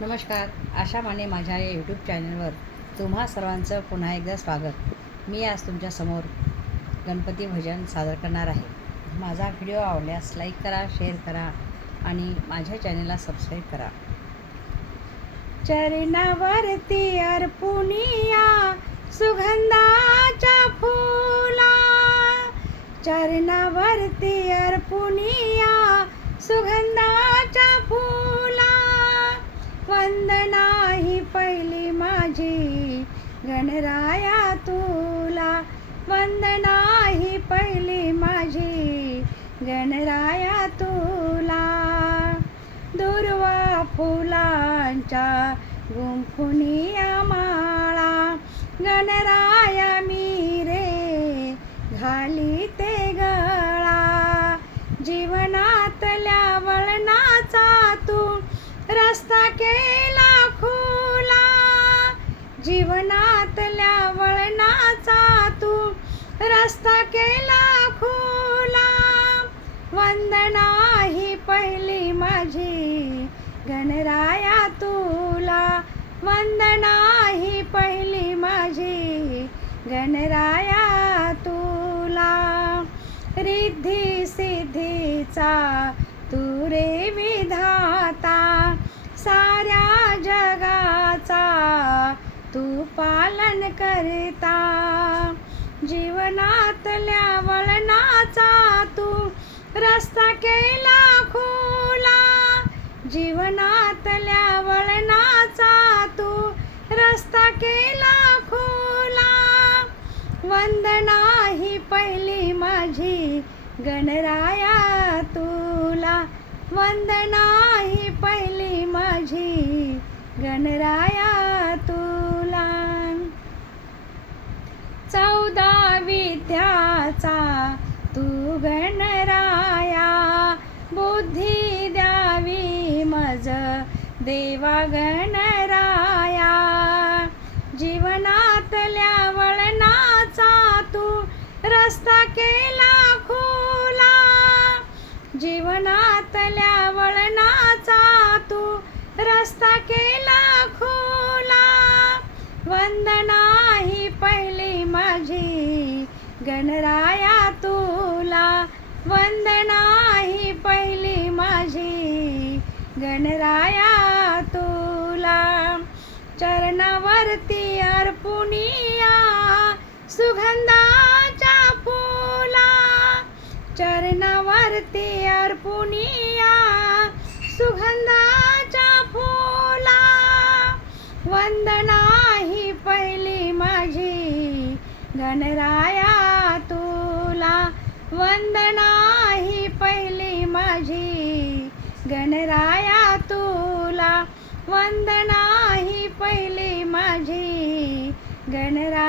नमस्कार आशा माने माझ्या या यूट्यूब चॅनलवर तुम्हा सर्वांचं पुन्हा एकदा स्वागत. मी आज तुमच्यासमोर गणपती भजन सादर करणार आहे. माझा व्हिडिओ आवडल्यास लाईक करा शेअर करा आणि माझ्या चॅनलला सबस्क्राईब करा. चरणावरती अर्पुनिया सुगंधाच्या फुला. चरणावरती गणराया तुला वंदना ही पहिली माझी. गणराया तुला दुर्वा फुलांच्या गुंफुनिया माळा गणराया मी जीवनातल्या वळणाचा तू रस्ता केला खुला. वंदना ही पहिली माझी गणराया तुला. वंदना ही पहिली माझी गणराया तुला. रिद्धी सिद्धीचा तू रे करता. जीवनातल्या वळणाचा तू रस्ता केला खुला. जीवनातल्या वळणाचा तू रस्ता केला खुला. वंदना ही पहिली माझी गणराया तुला. वंदना ही पहिली माझी गणराया तू चौदा विद्याचा तू गणराया बुद्धी द्यावी मज देवा गणराया. जीवनातल्या वळणाचा तू रस्ता केला खुला. जीवनातल्या वळणाचा तू रस्ता केला खुला. वंदना ही पहिला गणराया तुला वंदना ही पहिली माझी. गणराया तुला चरणावरती अर्पुनिया सुगंधाच्या फुला. चरणावरती अर्पुनिया सुगंधाच्या फुला. वंदना ही पहिली माझी. गणराया वंदना ही पहिली माझी. गणराया तुला वंदना ही पहिली माझी. गणरा